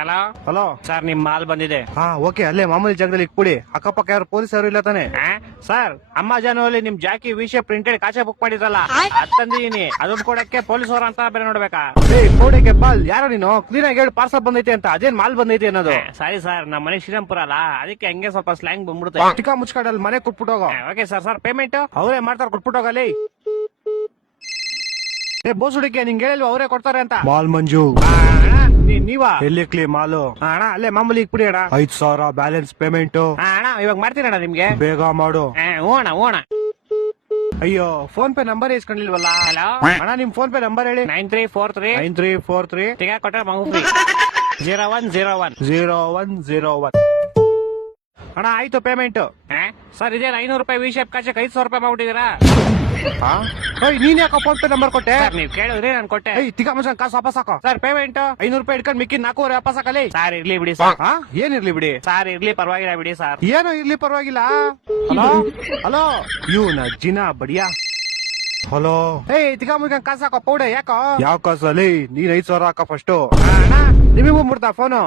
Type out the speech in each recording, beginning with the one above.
Hello hello sir, ನಿಮ್ mall ಬಂದಿದೆ. ಹಾ ಓಕೆ, ಅಲ್ಲೇ ಮಾಮೂಲಿ ಜಾಗದಲ್ಲಿ ಇಟ್ಬಿಡಿ. ಅಕ್ಕಪಕ್ಕ ಯಾರು ಪೊಲೀಸ್ ಯಾರು ಇಲ್ಲ ತಾನೆ? ಸರ್, ಅಮೆಜಾನ್ ನಿಮ್ ಜಾಕಿ ವಿಷಯ ಪ್ರಿಂಟೆಡ್ ಕಾಚೆ ಬುಕ್ ಮಾಡಿದ್ರಲ್ಲ, ಅದ್ ತಂದಿದೀನಿ. ಅದನ್ನ ಕೊಡಕ್ಕೆ ಪೊಲೀಸ್ ಅವ್ರ ಅಂತ ಬೇರೆ ನೋಡ್ಬೇಕಾ? ಏಯ್ ಕೋಡೆಗೆ ಬಾಲ್, ಯಾರೋ ನೀನು ಕ್ಲೀನ್ ಆಗಿ ಹೇಳಿ ಪಾರ್ಸಲ್ ಬಂದೈತೆ ಅಂತ. ಅದೇನ್ ಮಾಲ್ ಬಂದೈತೆ ಅನ್ನೋದು? ಸಾರಿ ಸರ್, ನಮ್ಮ ಮನೆ ಶ್ರೀರಾಮ್ಪುರ ಅಲ್ಲ, ಅದಕ್ಕೆ ಹಂಗೆ ಸ್ವಲ್ಪ ಸ್ಲ್ಯಾಂಗ್ ಬಂದ್ಬಿಡುತ್ತೆ. ಚಿಕ್ಕ ಮುಚ್ಕಾಡಲ್ಲಿ ಮನೆ ಕೊಟ್ಬಿಟ್ಟೋಗೋ. ಓಕೆ ಸರ್ ಪೇಮೆಂಟ್ ಅವರೇ ಮಾಡ್ತಾರೆ, ಕೊಟ್ಬಿಟ್ಟೋಗಲ್ಲಿ. ಏ ಬೋಸುಡಿಕೆ, ನಿಂಗೆ ಹೇಳಿಲ್ವ ಅವರೇ ಕೊಡ್ತಾರೆ ಅಂತ? ಮಾಲ್ ಮಂಜು ನೀವಾ? ಎಲ್ಲಿ ಕ್ಲೀ ಮಾಲು? ಅಣ್ಣ ಅಲ್ಲೇ ಮಾಮೂಲಿ ಇಕ್ಬಿಡಿ ಅಣ್ಣ. 5,000 ಬ್ಯಾಲೆನ್ಸ್ ಪೇಮೆಂಟ್. ಅಣ್ಣ ಇವಾಗ ಮಾಡ್ತೀನಿ ಅಣ್ಣ ನಿಮ್ಗೆ. ಬೇಗ ಮಾಡು. ಓಣ ಓಣ. ಅಯ್ಯೋ, ಫೋನ್ ಪೇ ನಂಬರ್ ಇಸ್ಕೊಂಡಿಲ್ವಲ್ಲ? ಹಲೋ ಅಣ್ಣ, ನಿಮ್ ಫೋನ್ ಪೇ ನಂಬರ್ ಹೇಳಿ. 9343 9343 ತಿಗ ಕೊಟ್ರೆ ಮಗು ಫ್ರೀ. 0101 0101. ಅಣ್ಣ ಆಯ್ತು ಪೇಮೆಂಟ್. ಸರ್, ಇದೇ 500 ರೂಪಾಯಿ ವಿ ಶೇಪ್ ಕಾಚಕ್ಕೆ 500 ರೂಪಾಯಿ ಮಾಡ್ಬಿಟ್ಟಿದ್ದೀರಾ? ನೀನ್ ಯಾಕ ಫೋನ್ ಪೇ ನಂಬರ್ ಕೊಟ್ಟೆ? ಸರ್, ನೀವ್ ಕೇಳಿದ್ರಿ ನಾನು ಕೊಟ್ಟೆ. ತಿಕ್ಕ ಮನುಷ್ಯನ್ ಕಾಸು ವಾಪಸ್ ಹಾಕೋ. ಸರ್ ಪೇಮೆಂಟ್ 500 ರೂಪಾಯಿ ಇಟ್ಕೊಂಡ್ ಮಿಕ್ಕಿ 400 ವಾಪಸ್ ಹಾಕಲಿ. ಸರ್ ಇರ್ಲಿ ಬಿಡಿ ಸರ್. ಏನಿರ್ಲಿ ಬಿಡಿ? ಸರ್ ಇರ್ಲಿ ಪರವಾಗಿಲ್ಲ ಬಿಡಿ ಸರ್. ಏನೋ ಇರ್ಲಿ ಪರವಾಗಿಲ್ಲ. ಹಲೋ ಹಲೋ, ಇವ್ನ ಜಿನ ಬಡಿಯಾ. ಹಲೋ, ತಿಕ್ಕ ಮುಗಿಕ ಕಾಸು ಹಾಕೋ ಪೌಡೆ. ಯಾಕೋ? ಯಾವ ಕಾಸಲ್ಲಿ? ನೀನ್ 5,000 ಹಾಕ ಫಸ್ಟ್. ನಿಮಗೂ ಮುಡ್ತಾ ಫೋನು?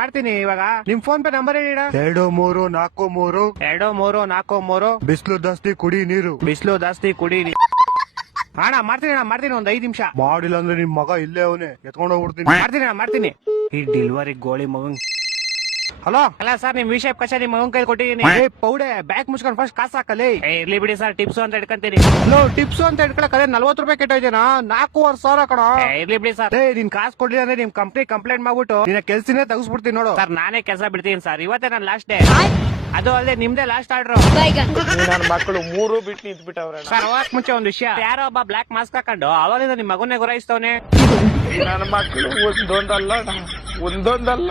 ಮಾಡ್ತೀನಿ ಇವಾಗ. ನಿಮ್ ಫೋನ್ ಪೇ ನಂಬರ್ ಹೇಳಿ. 2343 2343 ಬಿಸ್ಲು ಜಾಸ್ತಿ ಕುಡಿ ನೀರು. ಬಿಸಿಲು ಜಾಸ್ತಿ ಕುಡೀರಿ. ಅಣ್ಣ ಮಾಡ್ತೀನಿ ಒಂದ್ 5 ನಿಮಿಷ. ಮಾಡಿಲ್ಲ ಅಂದ್ರೆ ನಿಮ್ ಮಗ ಇಲ್ಲೇ ಅವನೇ ಎತ್ಕೊಂಡ್ ಹೋಗ್ಬಿಡ್ತೀನಿ. ಮಾಡ್ತೀನಿ. ಈ ಡೆಲಿವರಿ ಗೋಳಿ ಮಗನ್. ಹಲೋ ಅಲ್ಲ ಸರ್, ನಿಮ್ ವಿಷಯ ಕಷ ನಿಮ್ ಮಗನ್ ಕೈ ಕೊಟ್ಟಿದ್ದೀನಿ. ಪೌಡೆ ಬ್ಯಾಗ್ ಮುಚ್ಕೊಂಡ್ ಫಸ್ಟ್ ಕಾಸು ಹಾಕಲಿ. ಇರ್ಲಿ ಬಿಡಿ ಸರ್, ಟಿಪ್ಸ್ ಅಂತ ಇಟ್ಕೊಂತೀನಿ. ಹಲೋ, ಟಿಪ್ಸ್ ಅಂತ ಇಟ್ಕೊಳಕ್ 40 ರೂಪಾಯಿ ಕೆಟ್ಟೋಯ್ತೇನಾ? 4,500 ಕಣ. ಇರ್ಲಿ ಬಿಡಿ ಸರ್. ನೀನ್ ಕಾಸು ಕೊಡ್ಲಿಲ್ಲ ಅಂದ್ರೆ ನಿಮ್ ಕಂಪ್ನಿ ಕಂಪ್ಲೇಂಟ್ ಮಾಡ್ಬಿಟ್ಟು ನಿನ್ನ ಕೆಲ್ಸನೇ ತೆಗಿಸ್ಬಿಡ್ತೀನಿ ನೋಡು. ಸರ್, ನಾನೇ ಕೆಲಸ ಬಿಡ್ತೀನಿ ಸರ್. ಇವತ್ತೇ ನನ್ನ ಲಾಸ್ಟ್ ಡೇ. ಅದು ಅಲ್ಲದೆ ನಿಮ್ದೇ ಲಾಸ್ಟ್ ಆರ್ಡರ್. ನನ್ನ ಮಕ್ಕಳು 3 ಬಿಟ್ಟು ನಿಂತ್ಬಿಟ್ಟವ್ರೆ. ಸರ್, ಹೋಗಕ್ ಮುಂಚೆ ಒಂದ್ ವಿಷಯ. ಯಾರೋ ಒಬ್ಬ ಬ್ಲಾಕ್ ಮಾಸ್ಕ್ ಹಾಕೊಂಡು ಅವಾಗಿಂದ ನಿಮ್ ಮಗನ್ನೇ ಗುರಾಯಿಸ್ತವನೆ. ನನ್ನ ಮಕ್ಕಳು ಒಂದೊಂದಲ್ಲ